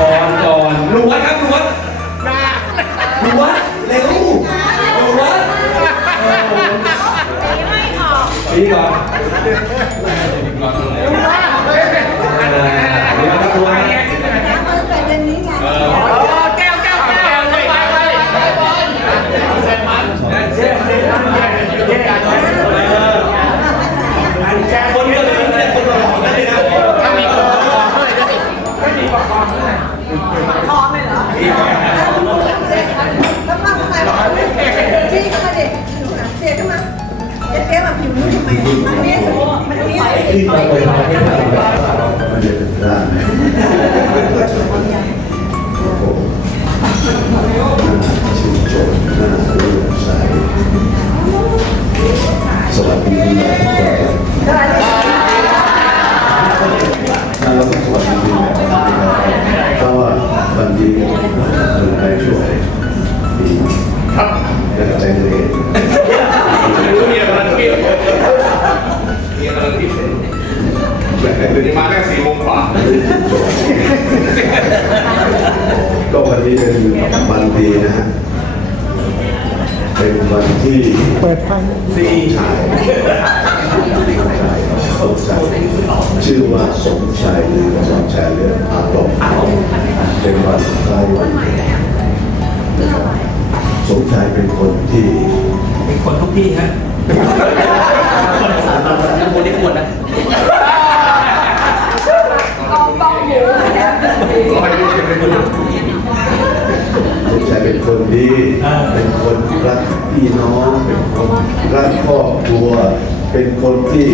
ก่อนรู้วัดครับรู้วัดรู้วัดเร็วรู้วัดนี่ก่อนเดี๋ยวครับรู้วัดคนก็เลยไม่ได้คนหล่อนั่นเลยนะถ้ามีคนหล่อไม่มีประคองเลยประคองเลยเหรอแล้วมาทำไมจี้เข้ามาดิเสียเข้ามาเจ๊มาผิวนุ่มทำไมมันนี้มันนี้ขึ้นมาเลยมันจะเป็นร่างชื่นชมน่าเลื่อมใสสวัสดีครับเราต้องสวัสดีเพราะว่าบางทีคนไทยช่วยดีครับจะใจเย็นรู้เนี่ยมันเกี่ยวเนี่ยมันที่เป็นมาแค่4 โมงกว่าก็วันนี้เป็นวันดีนะฮะเป็นวันที่เปิดพันสี่ชายสมชายชื่อว่าสมชายหรือสมชายเรื่องอาตมเป็นวันคล้ายวันสมชายเป็นคนที่เป็นคนทุกที่ฮะคนที่ปวดนะสมชายเป็นคนดีเป็นคนรักพี่น้องเป็นคนรักครอบครัวเป็นคนที่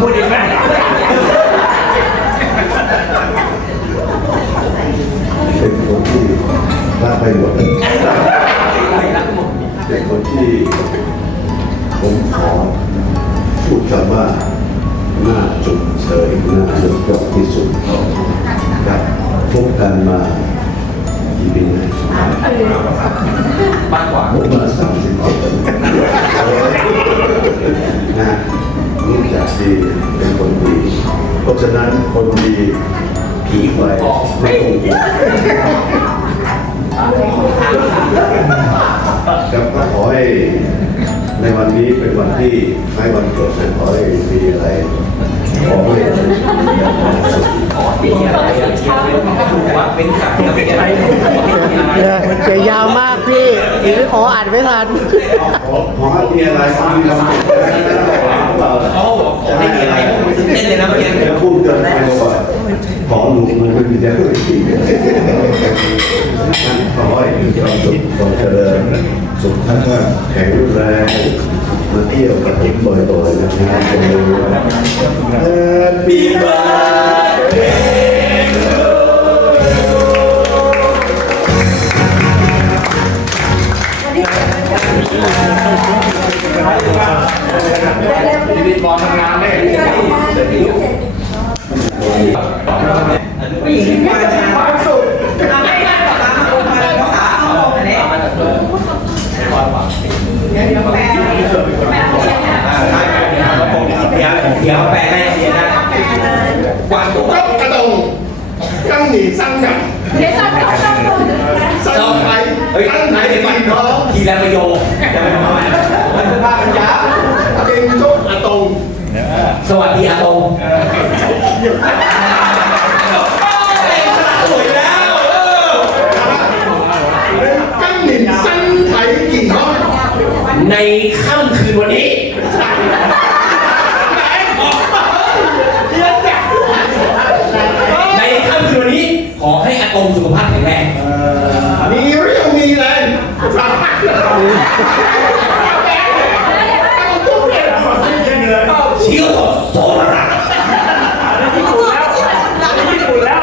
พูดเองไหมเป็นคนที่รักไปหมดเป็นคนที่ผมขอพูดคำว่าน่าจุดเฉยน่ายกย่องที่สุดครับพบกันมากี่ปีนะมากกว่าผมมา37 นะรู้จักดีเป็นคนดีเพราะฉะนั้นคนดีผีไฟไม่คงดีครับก็ขอให้ในวันนี้เป็นวันที่คล้ายวันเกิดขอให้มีอะไรขอให้มันจะยาวมากพี่อีกไม่ขออ่านไม่ทันขอให้มีอะไรขอให้มีอะไรจะให้มีอะไรตื่นเต้นเลยนะเมื่อกี้จะพูดกันไม่บ่อยขอหลุดมือเป็นเดียวขอให้มีความสุขความเจริญสุขภาพแข็งแรงมาเที่ยวกับผมบ่อยๆนะครับ Happy birthday พิธีกรทำงานได้ผู้หญิงที่มีความสุขทำให้ได้ต่อมาเอามาแล้วขาเอาออกมาแล้วเดี๋ยวแปลแปลให้เสียนะกวาดตุ๊กกระดง今年生日你生日生睇生睇你問我二兩個用มันเป็นภาพมันยับเก่งจุ๊บอาตงสวัสดีอาตงสวยแล้ว今年身體健康ในค่ำคืนวันนี้ในค่ำคืนวันนี้ขอให้อาตงสุขภาพแข็งแรงมีเรี่ยวมีแรงเชี่ยวโซระญี่ปุ่นแล้ว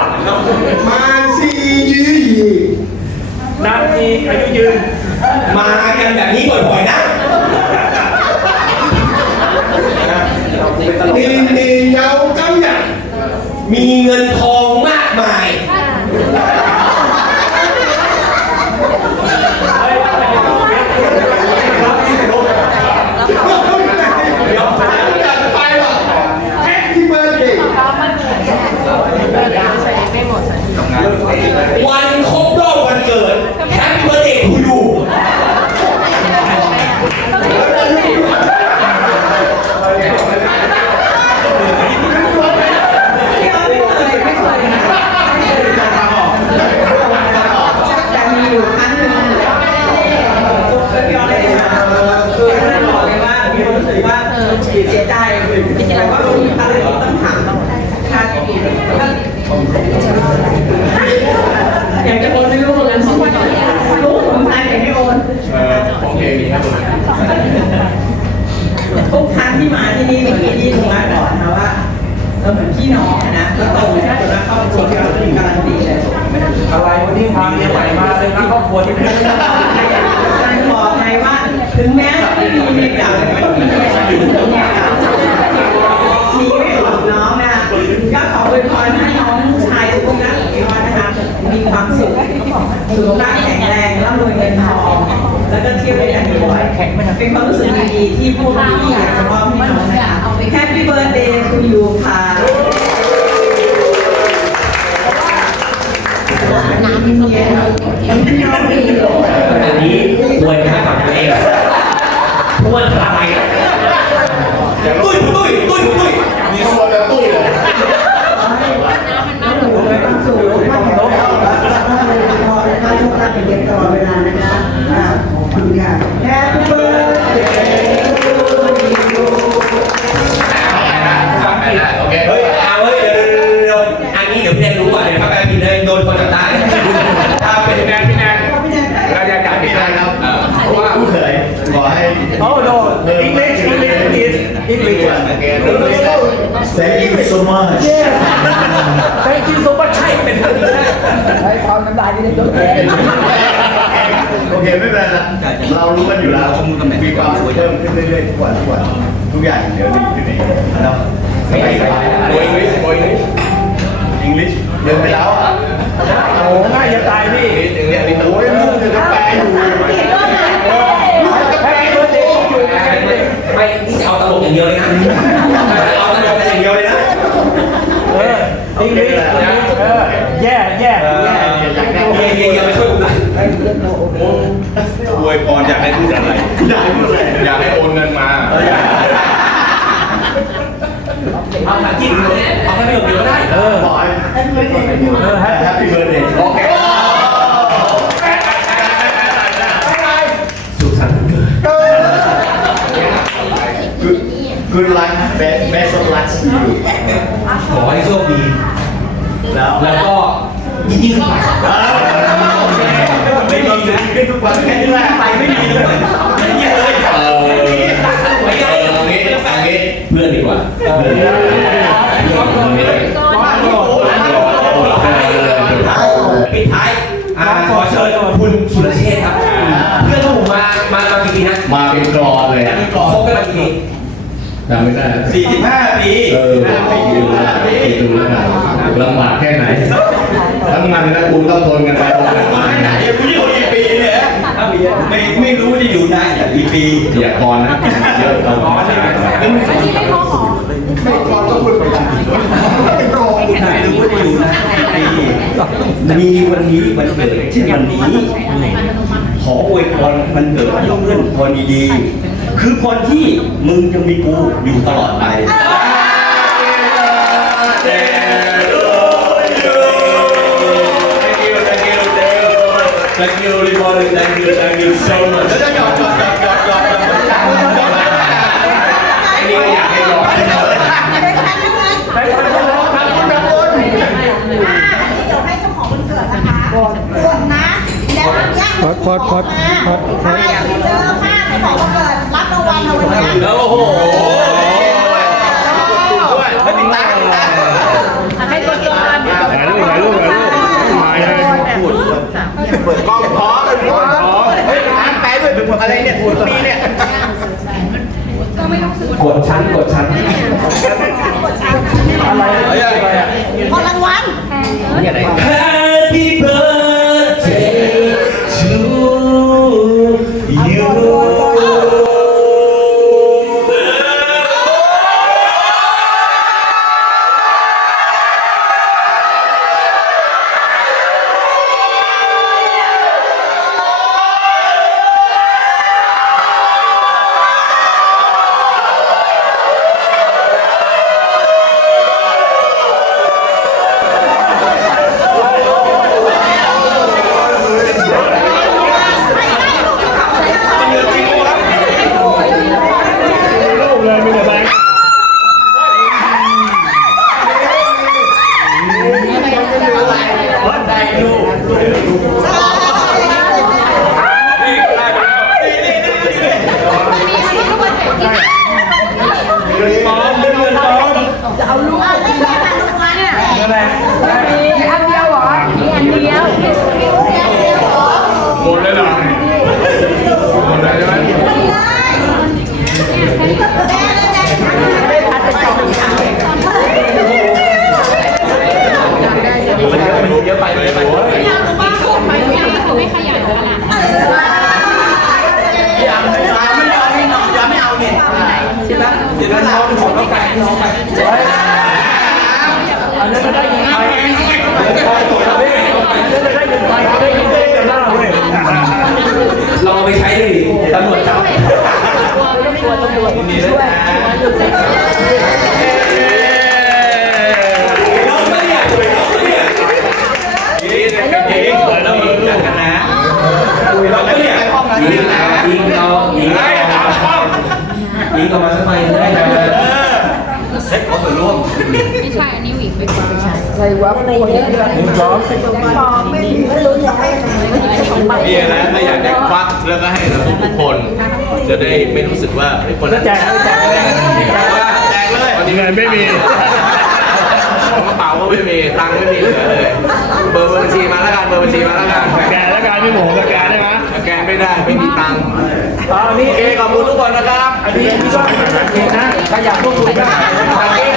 มาซียืยีนานทีอายุยืนมากันแบบนี้บ่อยๆนะนี่เยาเก้าอย่างมีเงินทองมากมายร วันครบรอบวันเกิด Happy Birthday to you แต่มีอยู่ครั้งหนึ่งพี่ออได้มาบอกเลยว่ามีความรู้สึกว่าเสียใจแต่ว่ามีอะไรที่ต้องถามค่ะอยากจะโอนไม่รู้เหมือนกันรู้ผมทายแต่ไม่โอน โอเคครับ ทุกครั้งที่มาที่นี่เมื่อกี้ที่ลุงรักบอกนะว่าเราเหมือนพี่น้องนะก็โตมาจนว่าครอบครัวที่เราเป็นการันตีเลย อะไรวันนี้พาเมียใหม่มาเลยนะครอบครัวที่นี่ การบอกไงว่าถึงแม้จะไม่มีเมียเก่าแต่ก็มีเมียใหม่เมียเก่ามีไม่อดน้องนะก็ขออวยพรให้น้องชายสุขภาพดีนะคะมีความสุขสุขภาพแข็งแรงร่ำรวยเงินทองแล้วก็เที่ยวได้อย่างบ่อยเป็นความรู้สึกดีๆที่พวกเราอยากจะมอบให้น้องนะคะ Happy Birthday to you ค่ะน้ำเย็นๆพี่น้องดี อันนี้อวยค่าฝั่งตัวเองทวนพลังไงตุ้ยมีส่วนแต่ตุ้ยเลย น้ำหนูไม่ต้องสูงมากแล้วถ้าทุกท่านเป็นเด็กตลอดเวลานะคะขอบคุณค่ะ Happy Birthday โอเค เฮ้ยเอาเฮ้ยเดี๋ยวอันนี้เดี๋ยวพี่แนนรู้ก่อนเดี๋ยวถ้าไปพี่แนนโดนคนจับได้ถ้าเป็นพี่แนนเราจะจับพี่แนนครับเพราะว่า ผู้เขยขอให้ โอ้โหEnglish Thank you so much Thank you so much ใช่เป็นคนนี้ได้ โอเคไม่เป็นไรละเรารู้กันอยู่แล้วมีความสุขเพิ่มขึ้นเรื่อยๆทุกวันทุกอย่างเดี๋ยวดีขึ้นเองนะครับสบายๆโอ้ยอังกฤษเดินไปแล้วอ่ะ โอ้ง่ายจะตายพี่ โอ้ยลูกจะแปลอยู่ แฮปปี้เบิร์ดเดย์อยู่นะ ไม่นี่จะเอาตลกอย่างเดียวเลยนะเอาตลกอย่างเดียวเลยนะ English แย่เย่อย่าไปช่วยกูนะ อวยพรอยากให้พูดอะไร อยากให้โอนเงินมา เอาหาจิ้มเอาแค่ไม่หยดเดียวก็ได้ บอกให้แฮปปี้เบิร์ดเดย์โอเค สุขสันต์วันเกิด Good luck best of luck to you ขอให้โชคดีแล้วก็ยิ่งขึ้นไป ไม่มีนะขึ้นทุกวันแค่นี้แหละไปไม่มีเลยไม่มีเลยไม่ใช่เพื่อนดีกว่าปิดท้ายขอเชิญคุณสุรเชษฐ์ครับเพื่อนของผมมากี่ปีนะ มาเป็นกรอนเลย คบกันมากี่ปี จำไม่ได้45 45ปีดูแล้วลำบากแค่ไหนทั้งมันและคุณต้องทนกันไปตรงไหน พี่คนกี่ปีเนี่ยไม่รู้จะอยู่ได้อย่างกี่ปี อย่าคอนนะเยอะเราคอนนะ ไม่รู้ว่าจะอยู่ได้มีวันนี้วันเกิดเช่นวันนี้ ขออวยพรวันเกิดให้เพื่อนพรดีๆคือคนที่มึงจะมีกูอยู่ตลอดไป Thank you, everybody. Thank you so much. แล้วจะหยอดอันนี้อยากให้หยอด ไปคนละครับคุณนพล เดี๋ยวให้เจ้าของวันเกิดนะคะกดนะแล้วอันเนี้ยพอดใครเจอภาพในของวันเกิดรับรางวัลเอาวันเนี้ย โอ้โห ไม่ติดตาม ให้คนตัวอันเดียว ถ่ายรูปถ่ายรูปเปิดกล้องพร้อมเฮ้ยร้านแปะด้วยเป็นอะไรเนี่ยทุกปีเนี่ย กดชั้น อะไรอ่ะ พอรางวัล Happy birthday to you. เ ยิงนะ ยิงเอามาสักใบได้นะเซ็ตขอส่วนร่วม ไม่ใช่ อันนี้หวีไปกว่า นี่นะถ้าอยากจะควักแล้วก็ให้เราทุกคน จะได้ไม่รู้สึกว่าคนนั้นแจกเลยวันนี้เงินไม่มีกระเป๋าก็ไม่มีตังค์ไม่มีเหลือเลยเบอร์บัญชีมาแล้วกันเบอร์บัญชีมาแล้วกันแกแล้วกันพี่หมูแกได้ไหมแกไม่ได้ไม่มีตังค์นี่เอขอบคุณทุกคนนะครับอันนี้พี่ชอบนะใครอยากพูดคุยกัน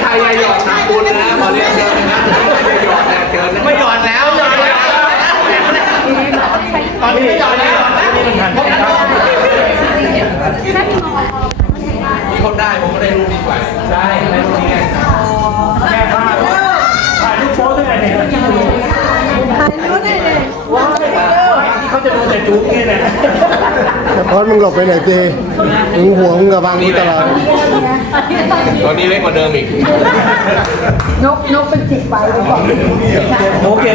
ใครอย่าหยอดทำบุญนะขอเรียนเชิญนะไม่หยอดแล้วเชิญไม่หยอดแล้วหยอดแล้วตอนนี้ไม่หยอดแล้วมีคนได้ผมก็ได้รู้ดีกว่าใช่ได้รู้ดีไงแม่บ้านถ่ายรูปโพสได้ไงเนี่ยเขาจะดูแต่จุ๊กนี่แหละ พอดมึงหลบไปไหนตีมึงหัวมึงกับบังนี่ตลอด ตอนนี้เล็กกว่าเดิมอีก นกเป็นจิกไปหรือเปล่า โอเค